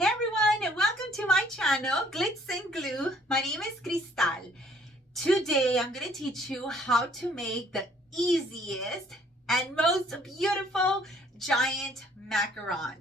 Hey everyone, and welcome to my channel, Glitz and Glue. My name is Cristal. Today I'm going to teach you how to make the easiest and most beautiful giant macaron.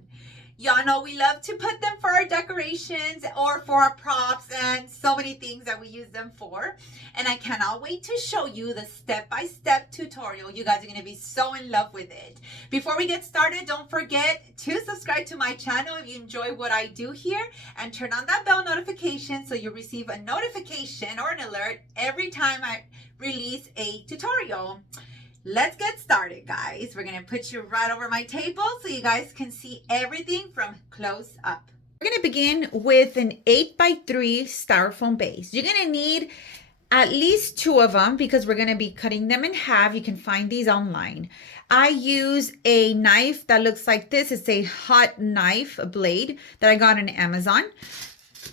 Y'all know we love to put them for our decorations or for our props and so many things that we use them for. And I cannot wait to show you the step-by-step tutorial. You guys are going to be so in love with it. Before we get started, don't forget to subscribe to my channel if you enjoy what I do here, and turn on that bell notification so you receive a notification or an alert every time I release a tutorial. Let's get started, guys. We're gonna put you right over my table so you guys can see everything from close up. We're gonna begin with an 8x3 styrofoam base. You're gonna need at least 2 of them because we're gonna be cutting them in half. You can find these online. I use a knife that looks like this. It's a hot knife, a blade that I got on Amazon.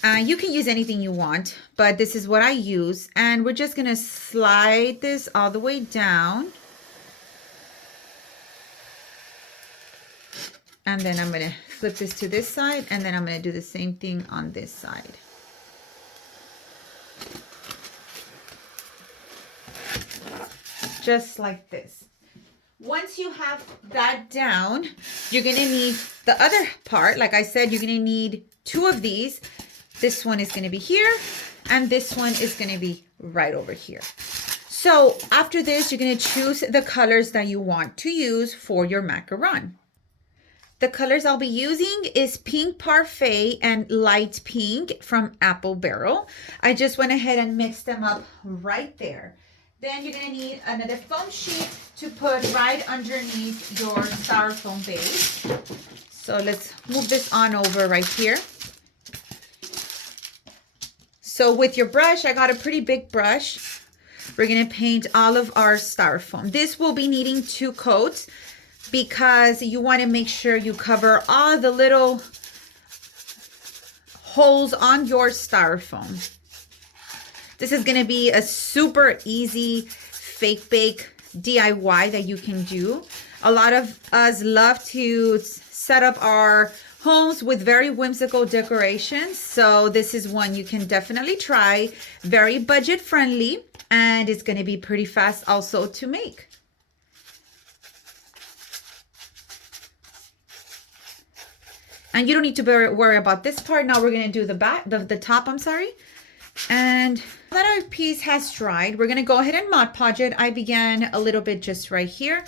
You can use anything you want, but this is what I use. And we're just gonna slide this all the way down. And then I'm going to flip this to this side, and then I'm going to do the same thing on this side. Just like this. Once you have that down, you're going to need the other part. Like I said, you're going to need 2 of these. This one is going to be here, and this one is going to be right over here. So after this, you're going to choose the colors that you want to use for your macaron. The colors I'll be using is Pink Parfait and Light Pink from Apple Barrel. I just went ahead and mixed them up right there. Then you're going to need another foam sheet to put right underneath your styrofoam base. So let's move this on over right here. So with your brush, I got a pretty big brush. We're going to paint all of our styrofoam. This will be needing 2 coats, because you want to make sure you cover all the little holes on your styrofoam. This is going to be a super easy fake bake DIY that you can do. A lot of us love to set up our homes with very whimsical decorations. So this is one you can definitely try. Very budget friendly, and it's going to be pretty fast also to make. And you don't need to worry about this part. Now we're gonna do the top, I'm sorry. And now that our piece has dried, we're gonna go ahead and Mod Podge it. I began a little bit just right here.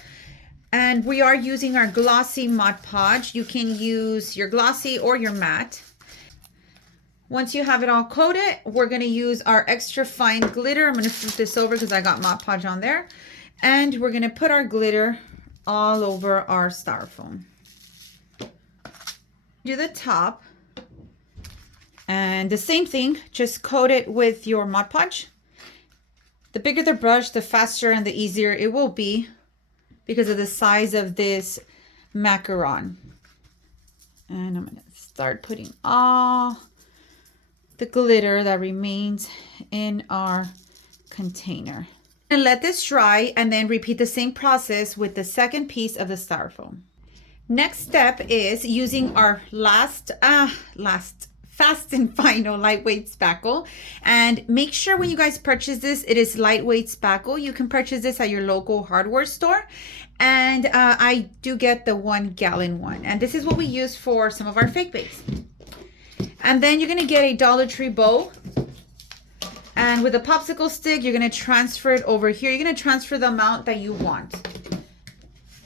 And we are using our glossy Mod Podge. You can use your glossy or your matte. Once you have it all coated, we're gonna use our extra fine glitter. I'm gonna flip this over because I got Mod Podge on there. And we're gonna put our glitter all over our styrofoam. Do the top, and the same thing, just coat it with your Mod Podge. The bigger the brush, the faster and the easier it will be because of the size of this macaron. And I'm going to start putting all the glitter that remains in our container. And let this dry, and then repeat the same process with the second piece of the styrofoam. Next step is using our last fast and final lightweight spackle. And make sure when you guys purchase this, it is lightweight spackle. You can purchase this at your local hardware store. And I do get the 1 gallon one. And this is what we use for some of our fake bakes. And then you're gonna get a Dollar Tree bowl. And with a popsicle stick, you're gonna transfer it over here. You're gonna transfer the amount that you want.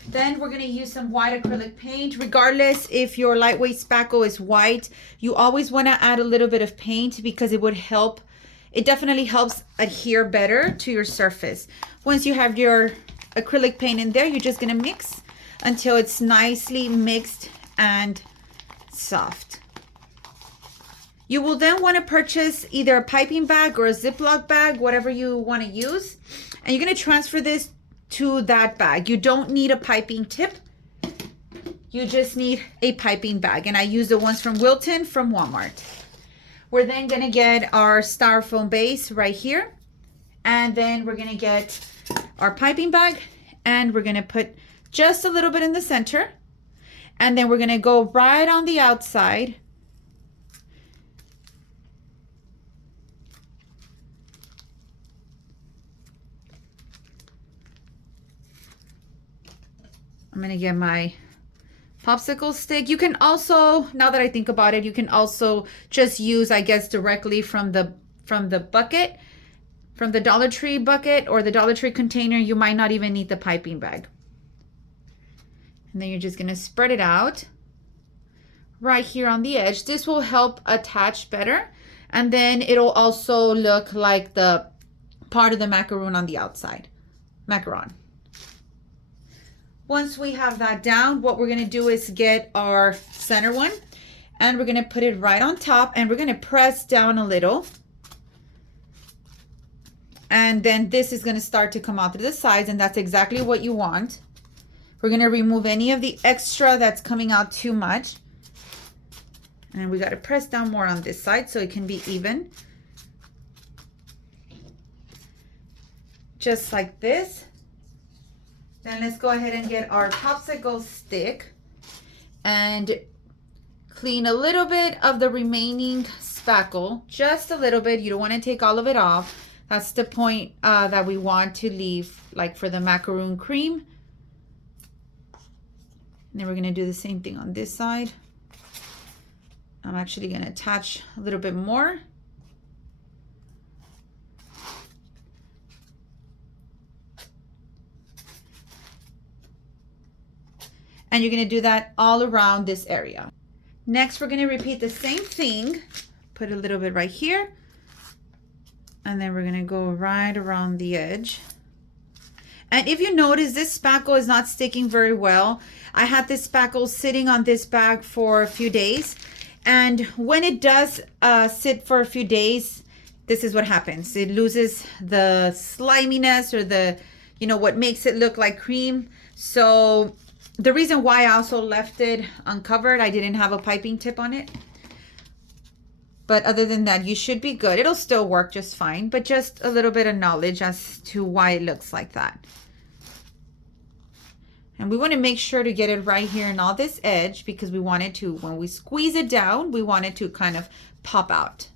Then we're going to use some white acrylic paint. Regardless if your lightweight spackle is white, you always want to add a little bit of paint because it would help. It definitely helps adhere better to your surface. Once you have your acrylic paint in there, you're just going to mix until it's nicely mixed and soft. You will then want to purchase either a piping bag or a Ziploc bag, whatever you want to use. And you're going to transfer this to that bag. You don't need a piping tip. You just need a piping bag. And I use the ones from Wilton from Walmart. We're then gonna get our styrofoam base right here. And then we're gonna get our piping bag, and we're gonna put just a little bit in the center. And then we're gonna go right on the outside I'm gonna get my popsicle stick. You can also, now that I think about it, you can also just use, I guess, directly from the bucket, from the Dollar Tree bucket or the Dollar Tree container. You might not even need the piping bag. And then you're just gonna spread it out right here on the edge. This will help attach better. And then it'll also look like the part of the macaroon on the outside. Macaron. Once we have that down, what we're gonna do is get our center one and we're gonna put it right on top and we're gonna press down a little. And then this is gonna start to come out through the sides, and that's exactly what you want. We're gonna remove any of the extra that's coming out too much. And we gotta press down more on this side so it can be even. Just like this. Then let's go ahead and get our popsicle stick and clean a little bit of the remaining spackle, just a little bit. You don't want to take all of it off. That's the point that we want to leave, like for the macaroon cream. And then we're going to do the same thing on this side. I'm actually going to attach a little bit more. And you're gonna do that all around this area. Next, we're gonna repeat the same thing. Put a little bit right here. And then we're gonna go right around the edge. And if you notice, this spackle is not sticking very well. I had this spackle sitting on this bag for a few days. And when it does sit for a few days, this is what happens. It loses the sliminess or the, you know, what makes it look like cream. So the reason why I also left it uncovered, I didn't have a piping tip on it. But other than that, you should be good. It'll still work just fine, but just a little bit of knowledge as to why it looks like that. And we want to make sure to get it right here in all this edge, because we want it to, when we squeeze it down, we want it to kind of pop out.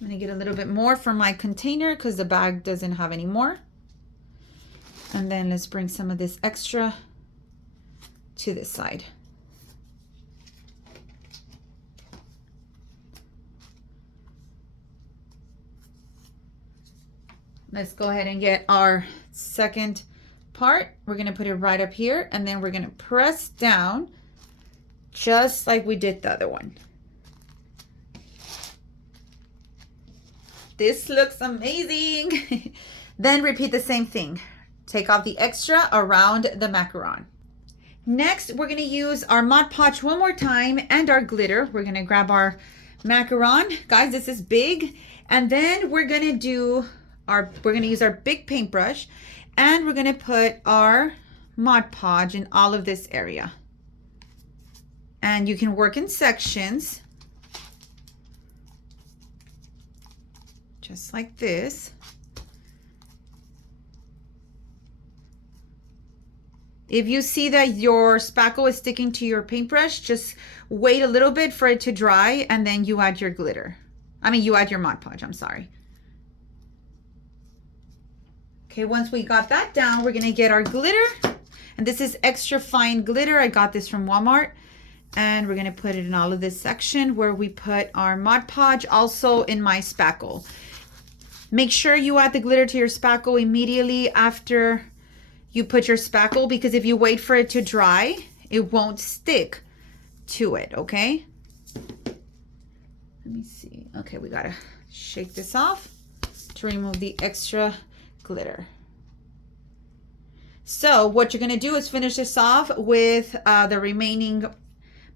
I'm going to get a little bit more from my container because the bag doesn't have any more. And then let's bring some of this extra to this side. Let's go ahead and get our second part. We're going to put it right up here, and then we're going to press down just like we did the other one. This looks amazing. Then repeat the same thing. Take off the extra around the macaron. Next, we're going to use our Mod Podge one more time and our glitter. We're going to grab our macaron. Guys, this is big. And then we're going to do we're going to use our big paintbrush, and we're going to put our Mod Podge in all of this area. And you can work in sections. Just like this. If you see that your spackle is sticking to your paintbrush, just wait a little bit for it to dry, and then you add your glitter. You add your Mod Podge, I'm sorry. Okay, once we got that down, we're gonna get our glitter. And this is extra fine glitter. I got this from Walmart. And we're gonna put it in all of this section where we put our Mod Podge, also in my spackle. Make sure you add the glitter to your spackle immediately after you put your spackle, because if you wait for it to dry, it won't stick to it, okay? Let me see. Okay, we gotta shake this off to remove the extra glitter. So what you're gonna do is finish this off with the remaining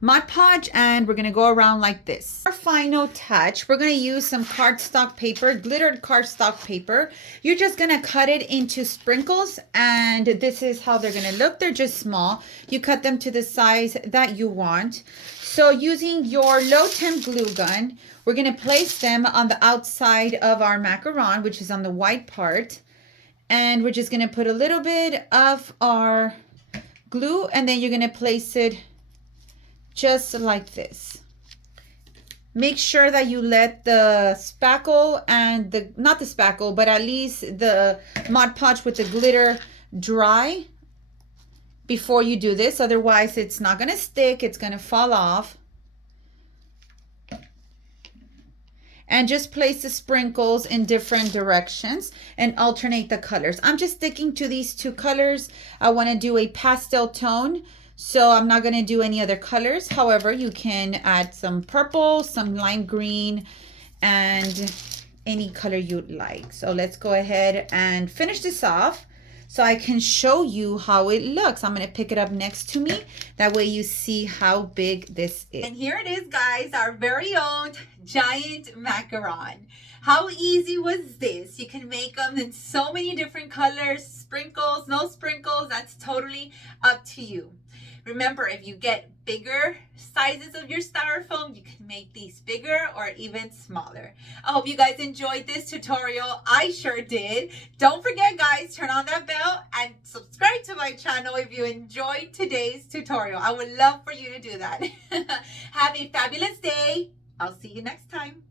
Mod Podge, and we're gonna go around like this. Our final touch, we're gonna use some cardstock paper, glittered cardstock paper. You're just gonna cut it into sprinkles, and this is how they're gonna look. They're just small. You cut them to the size that you want. So using your low temp glue gun, we're gonna place them on the outside of our macaron, which is on the white part. And we're just gonna put a little bit of our glue, and then you're gonna place it just like this. Make sure that you let the spackle and the, not the spackle, but at least the Mod Podge with the glitter dry before you do this. Otherwise, it's not going to stick. It's going to fall off. And just place the sprinkles in different directions and alternate the colors. I'm just sticking to these two colors. I want to do a pastel tone, so I'm not going to do any other colors. However, you can add some purple, some lime green, and any color you'd like. So let's go ahead and finish this off so I can show you how it looks. I'm going to pick it up next to me. That way you see how big this is. And here it is, guys, our very own giant macaron. How easy was this? You can make them in so many different colors, sprinkles, no sprinkles, that's totally up to you. Remember, if you get bigger sizes of your styrofoam, you can make these bigger or even smaller. I hope you guys enjoyed this tutorial. I sure did. Don't forget, guys, turn on that bell and subscribe to my channel if you enjoyed today's tutorial. I would love for you to do that. Have a fabulous day. I'll see you next time.